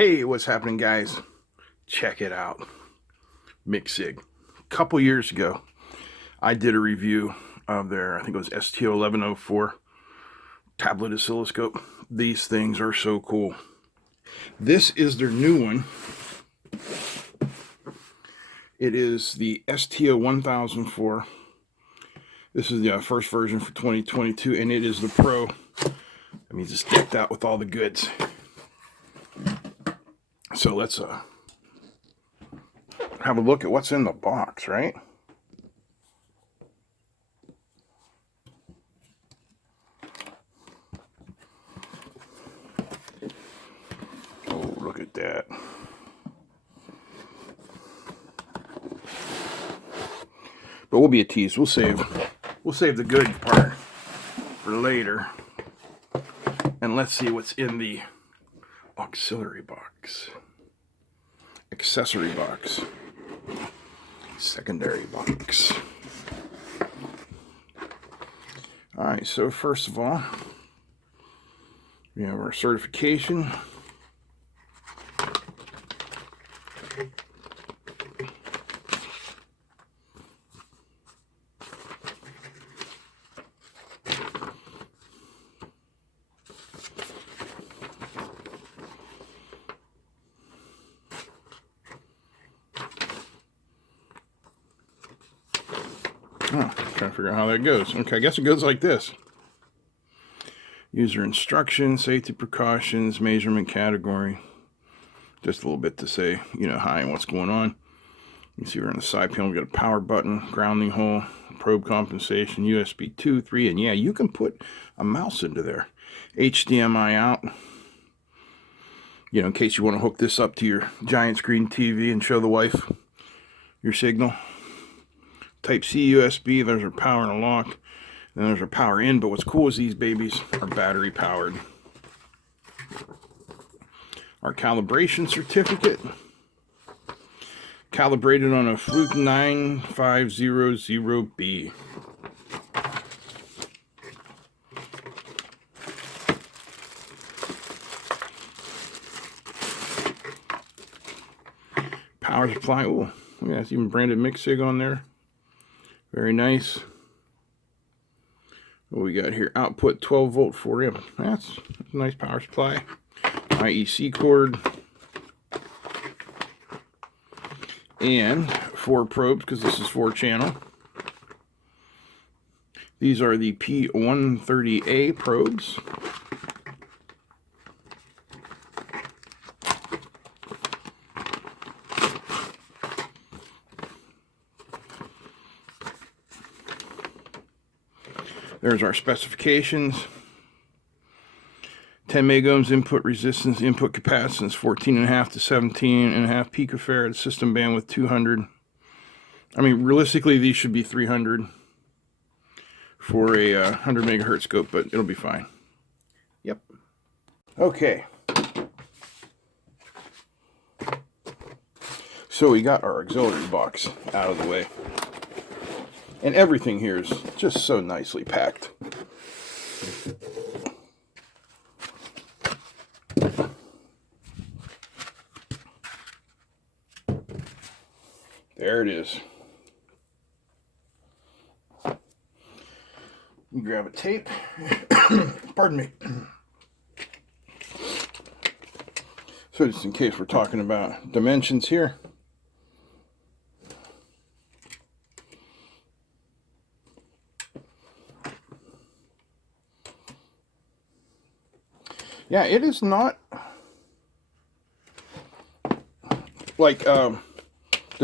Hey, what's happening, guys? Check it out. MICSIG. A couple years ago, I did a review of their, I think it was STO1104 tablet oscilloscope. These things are so cool. This is their new one. It is the STO1004. This is the first version for 2022, and it is the Pro. I mean, just decked out with all the goods. So let's have a look at what's in the box, right? Oh, look at that. But we'll be a tease. We'll save the good part for later. And let's see what's in the auxiliary box. Accessory box. Secondary box. Alright, so first of all, we have our certification. Oh, trying to figure out how that goes. Okay, I guess it goes like this. User instructions, safety precautions, measurement category. Just a little bit to say, hi and what's going on. You see we're on the side panel. We got a power button, grounding hole, probe compensation, USB 2, 3, and yeah, you can put a mouse into there. HDMI out. In case you want to hook this up to your giant screen TV and show the wife your signal. Type-C USB, there's our power and a lock. Then there's our power in, but what's cool is these babies are battery powered. Our calibration certificate. Calibrated on a Fluke 9500B. Power supply. Oh, yeah, it's even branded MICSIG on there. Very nice. What we got here? Output 12 volt 4 amp. That's a nice power supply. IEC cord. And 4 probes, because this is 4-channel. These are the P130A probes. There's our specifications. 10 megohms input resistance, input capacitance 14.5 to 17.5 picofarad, system bandwidth 200. I mean, realistically, these should be 300 for a 100 megahertz scope, but it'll be fine. Yep. Okay. So we got our auxiliary box out of the way. And everything here is just so nicely packed. There it is. You grab a tape. Pardon me. So just in case we're talking about dimensions here. Yeah, it is not like the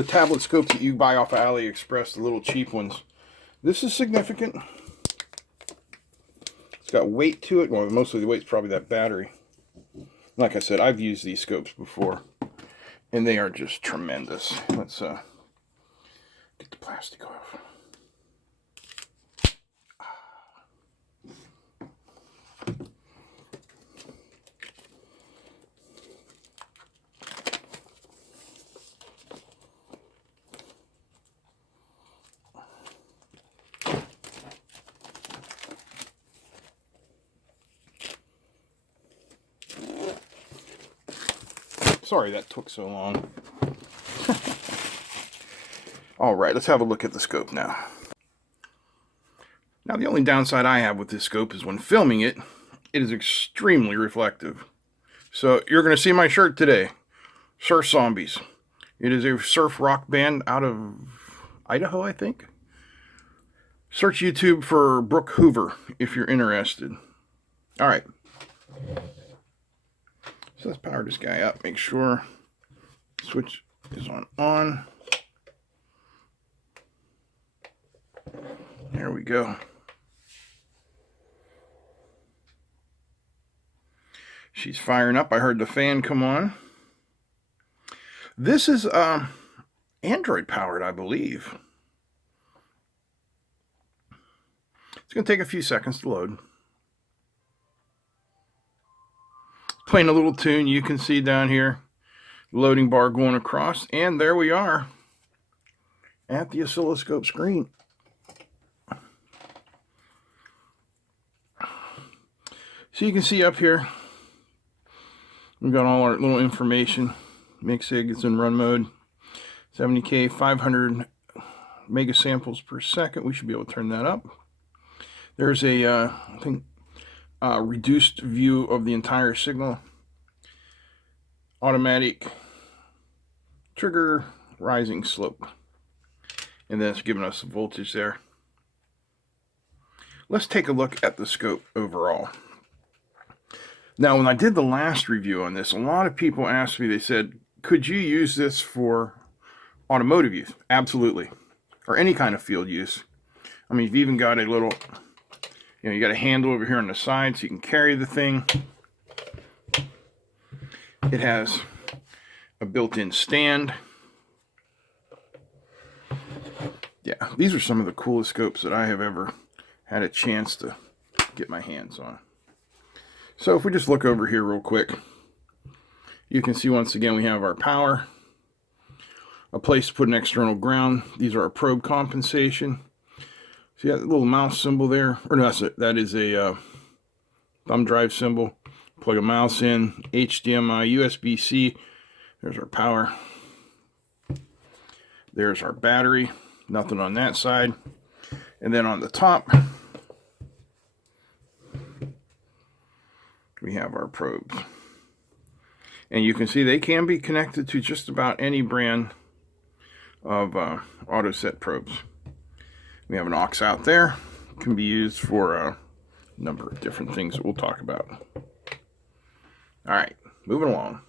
tablet scopes that you buy off of AliExpress, the little cheap ones. This is significant. It's got weight to it. Well, mostly the weight's probably that battery. Like I said, I've used these scopes before, and they are just tremendous. Let's get the plastic off. Sorry that took so long. Alright, let's have a look at the scope now. Now the only downside I have with this scope is when filming it, it is extremely reflective. So you're going to see my shirt today, Surf Zombies. It is a surf rock band out of Idaho, I think. Search YouTube for Brooke Hoover if you're interested. Alright. So let's power this guy up. Make sure switch is on. There we go. She's firing up. I heard the fan come on. This is Android powered, I believe. It's going to take a few seconds to load. Playing a little tune, you can see down here, loading bar going across, and there we are at the oscilloscope screen. So you can see up here, we've got all our little information. MICSIG is in run mode. 70K, 500 mega samples per second. We should be able to turn that up. There's a, I think, reduced view of the entire signal. Automatic trigger rising slope. And then it's giving us the voltage there. Let's take a look at the scope overall. Now, when I did the last review on this, a lot of people asked me, they said, could you use this for automotive use? Absolutely. Or any kind of field use. I mean, you've even got a little, you got a handle over here on the side so you can carry the thing. It has a built-in stand. Yeah, these are some of the coolest scopes that I have ever had a chance to get my hands on. So if we just look over here real quick, you can see once again we have our power, a place to put an external ground. These are our probe compensation. See that little mouse symbol there? Or no, that is a thumb drive symbol. Plug a mouse in, HDMI, USB-C. There's our power. There's our battery. Nothing on that side. And then on the top, we have our probes. And you can see they can be connected to just about any brand of auto set probes. We have an aux out there. It can be used for a number of different things that we'll talk about. Alright, moving along.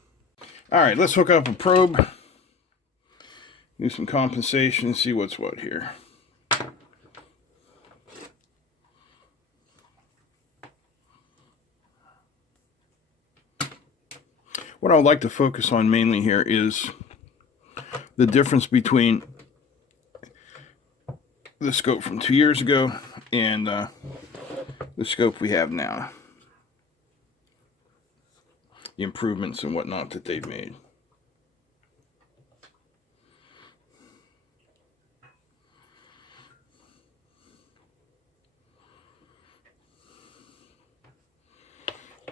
Alright, let's hook up a probe. Do some compensation, see what's what here. What I would like to focus on mainly here is the difference between the scope from 2 years ago and the scope we have now. The improvements and whatnot that they've made.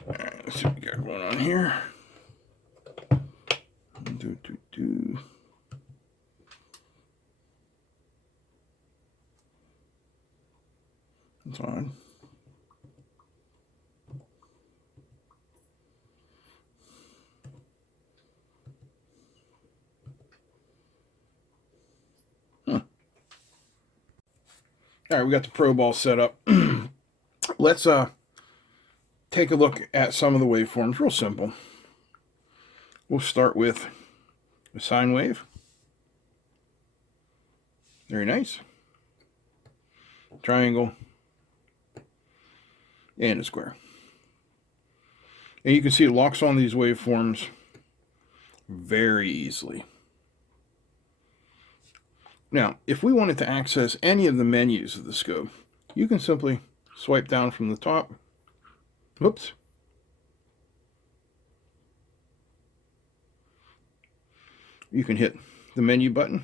Alright, let's see what we got going on here. It's on. All right, we got the probe all set up. Let's take a look at some of the waveforms. Real simple. We'll start with a sine wave. Very nice. Triangle. And a square. And you can see it locks on these waveforms very easily. Now, if we wanted to access any of the menus of the scope, you can simply swipe down from the top. Whoops. You can hit the menu button,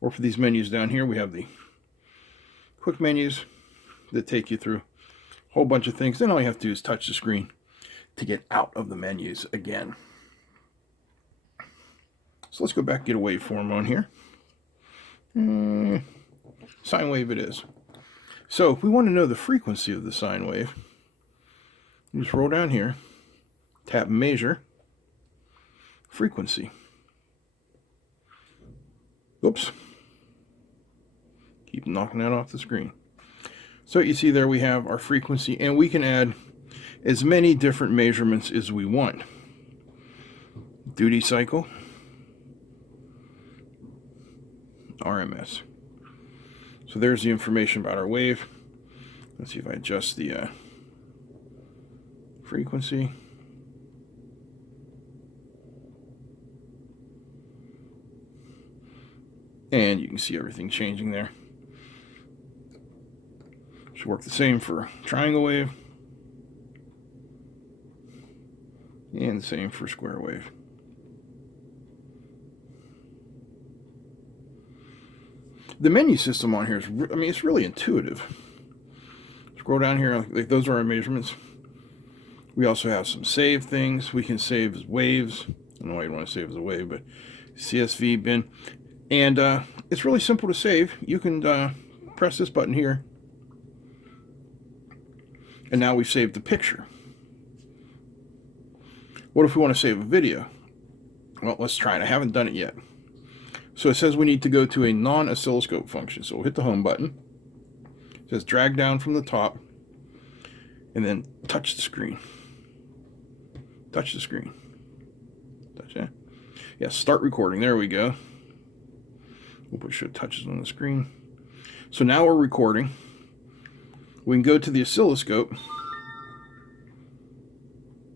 or for these menus down here, we have the quick menus that take you through a whole bunch of things. Then all you have to do is touch the screen to get out of the menus again. So let's go back and get a waveform on here. Sine wave it is. So if we want to know the frequency of the sine wave, you just roll down here, tap measure, frequency. Oops. Keep knocking that off the screen. So you see there we have our frequency, and we can add as many different measurements as we want. Duty cycle, RMS. So there's the information about our wave. Let's see if I adjust the frequency. And you can see everything changing there. Should work the same for triangle wave. And the same for square wave. The menu system on here is, it's really intuitive. Scroll down here, like those are our measurements. We also have some save things. We can save as waves. I don't know why you'd want to save as a wave, but CSV bin. And it's really simple to save. You can press this button here. And now we've saved the picture. What if we want to save a video? Well, let's try it. I haven't done it yet. So it says we need to go to a non-oscilloscope function. So we'll hit the home button. It says drag down from the top and then touch the screen. Touch the screen. Touch that. Yeah, start recording. There we go. We'll put show touches on the screen. So now we're recording. We can go to the oscilloscope.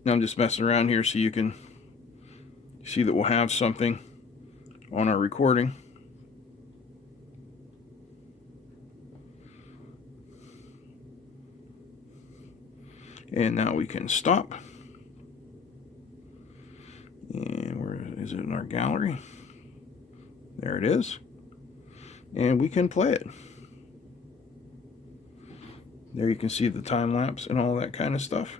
Now I'm just messing around here so you can see that we'll have something on our recording. And now we can stop. And where is it in our gallery? There it is. And we can play it. There you can see the time lapse and all that kind of stuff.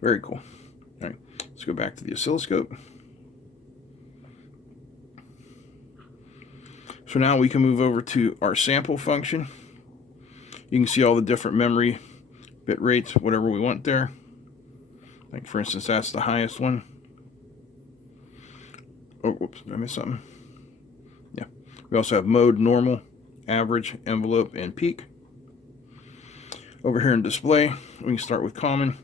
Very cool. All right, let's go back to the oscilloscope. So now we can move over to our sample function. You can see all the different memory bit rates, whatever we want there. Like for instance, that's the highest one. Oh, whoops, did I miss something? Yeah. We also have mode, normal, average, envelope, and peak. Over here in display, we can start with common.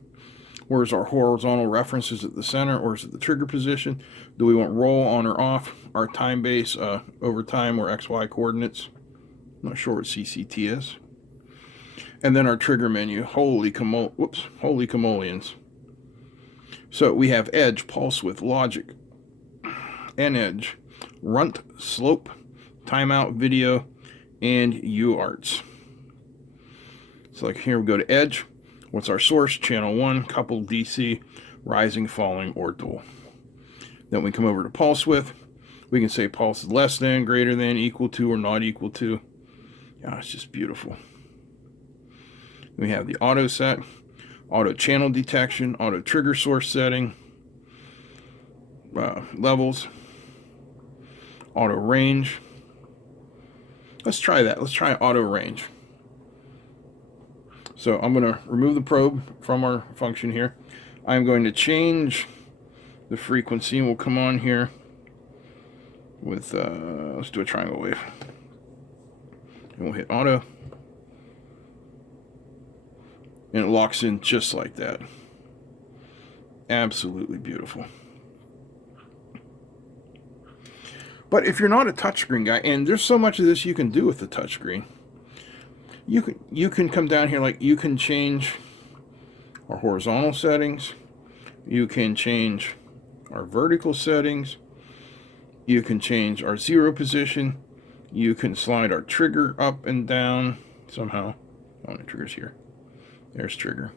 Where's our horizontal reference? Is it the center or is it the trigger position? Do we want roll on or off? Our time base, over time or XY coordinates. I'm not sure what CCT is. And then our trigger menu. Holy camolians. So we have edge, pulse width, logic, and edge, runt, slope, timeout, video, and UARTs. So like here we go to edge. What's our source? Channel 1, coupled DC, rising, falling, or dual. Then we come over to pulse width. We can say pulse is less than, greater than, equal to, or not equal to. Yeah, it's just beautiful. We have the auto set, auto channel detection, auto trigger source setting, levels, auto range. Let's try that. Let's try auto range. So I'm going to remove the probe from our function here. I'm going to change the frequency, and we'll come on here with, let's do a triangle wave. And we'll hit auto. And it locks in just like that. Absolutely beautiful. But if you're not a touchscreen guy, and there's so much of this you can do with the touchscreen, you can come down here, like you can change our horizontal settings, you can change our vertical settings, you can change our zero position, you can slide our trigger up and down somehow. Oh, the trigger's here. There's trigger.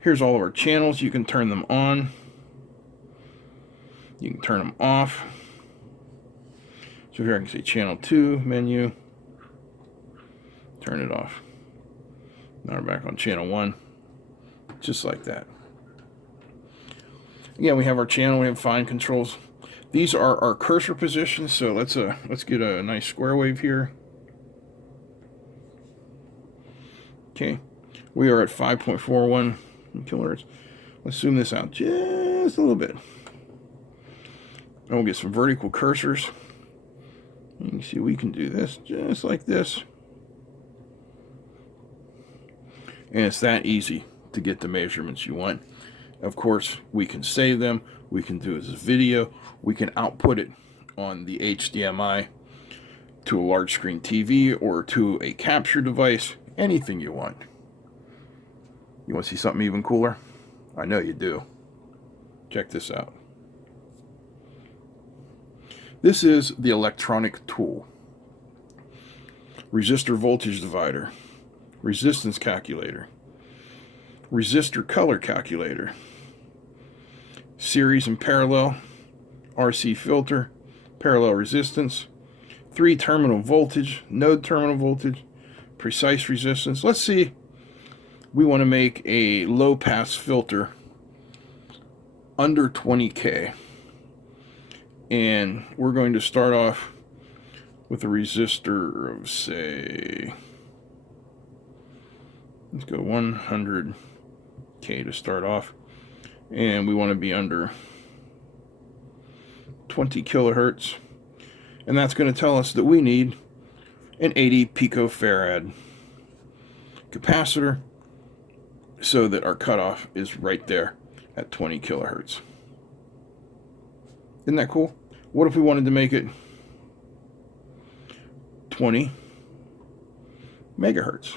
Here's all of our channels. You can turn them on. You can turn them off. So here I can say channel 2, menu. Turn it off. Now we're back on channel 1. Just like that. Again, we have our channel, we have fine controls. These are our cursor positions, so let's get a nice square wave here. Okay, we are at 5.41 kilohertz. Let's zoom this out just a little bit. And we'll get some vertical cursors. You can see we can do this just like this. And it's that easy to get the measurements you want. Of course, we can save them. We can do it as a video. We can output it on the HDMI to a large screen TV or to a capture device. Anything you want. You want to see something even cooler? I know you do. Check this out. This is the electronic tool. Resistor voltage divider. Resistance calculator. Resistor color calculator. Series and parallel. RC filter. Parallel resistance. 3-terminal voltage. Node terminal voltage. Precise resistance. Let's see. We want to make a low pass filter under 20K. And we're going to start off with a resistor of, say, let's go 100K to start off. And we want to be under 20 kilohertz. And that's going to tell us that we need an 80 picofarad capacitor so that our cutoff is right there at 20 kilohertz. Isn't that cool? What if we wanted to make it 20 megahertz?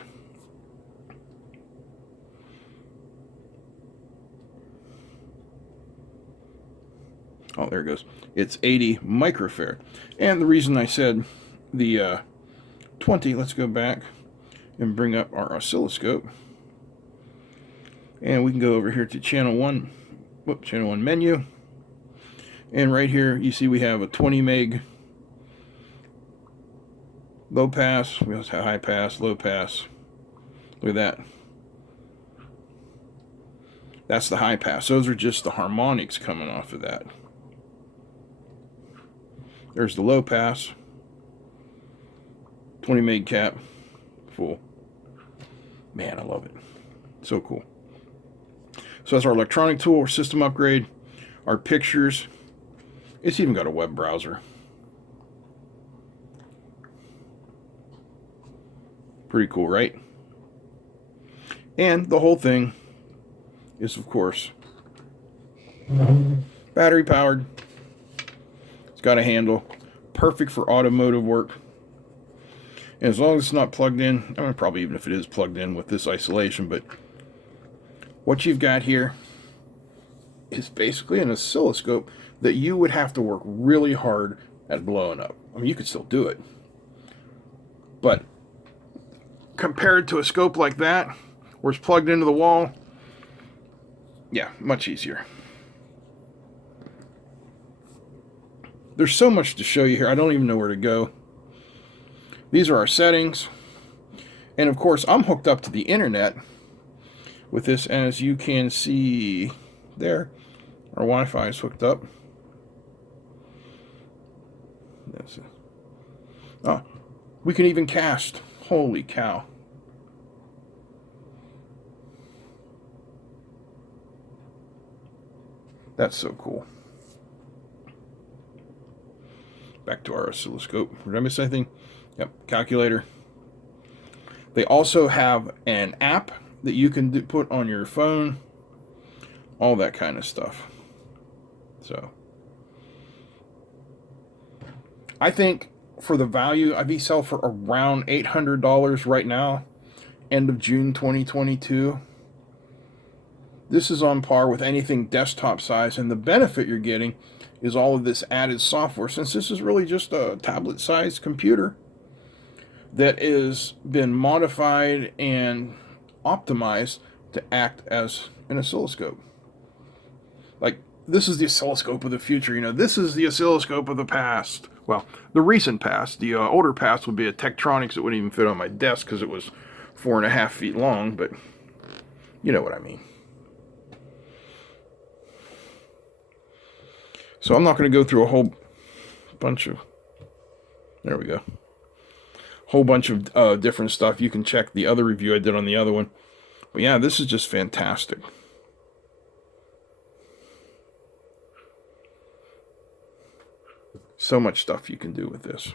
Oh, there it goes. It's 80 microfarad. And the reason I said the 20, let's go back and bring up our oscilloscope. And we can go over here to channel 1, channel 1 menu. And right here, you see we have a 20 meg low pass. We also have high pass, low pass. Look at that. That's the high pass. Those are just the harmonics coming off of that. There's the low pass. 20 meg cap. Full. Man, I love it. So cool. So that's our electronic tool, our system upgrade, our pictures. It's even got a web browser. Pretty cool, right? And the whole thing is, of course, battery powered. It's got a handle. Perfect for automotive work. And as long as it's not plugged in, I mean, probably even if it is plugged in with this isolation, but what you've got here is basically an oscilloscope that you would have to work really hard at blowing up. I mean, you could still do it. But compared to a scope like that, where it's plugged into the wall, yeah, much easier. There's so much to show you here, I don't even know where to go. These are our settings. And of course, I'm hooked up to the internet with this, as you can see there. Our Wi-Fi is hooked up. That's it. Oh, we can even cast. Holy cow. That's so cool. Back to our oscilloscope. Did I miss anything? Yep, calculator. They also have an app that you can put on your phone. All that kind of stuff. So I think for the value, I'd sell for around $800 right now, end of June 2022. This is on par with anything desktop size, and the benefit you're getting is all of this added software, since this is really just a tablet-sized computer that has been modified and optimized to act as an oscilloscope. Like, this is the oscilloscope of the future. You know, this is the oscilloscope of the past. Well, the recent past. The older past would be a Tektronix that wouldn't even fit on my desk because it was 4.5 feet long, but you know what I mean. So I'm not going to go through a whole bunch of, there we go, whole bunch of different stuff. You can check the other review I did on the other one. But yeah, this is just fantastic. So much stuff you can do with this.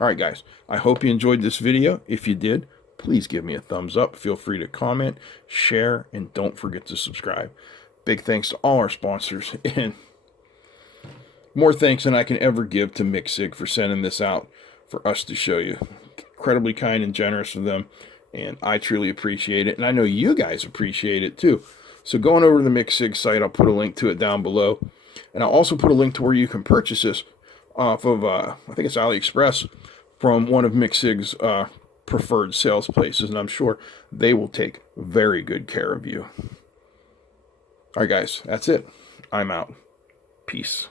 Alright guys, I hope you enjoyed this video. If you did, please give me a thumbs up. Feel free to comment, share, and don't forget to subscribe. Big thanks to all our sponsors, and more thanks than I can ever give to MICSIG for sending this out for us to show you. Incredibly kind and generous of them, and I truly appreciate it, and I know you guys appreciate it too. So going over to the MICSIG site, I'll put a link to it down below, and I'll also put a link to where you can purchase this off of, I think it's AliExpress, from one of MICSIG's preferred sales places, and I'm sure they will take very good care of you. Alright guys, that's it. I'm out. Peace.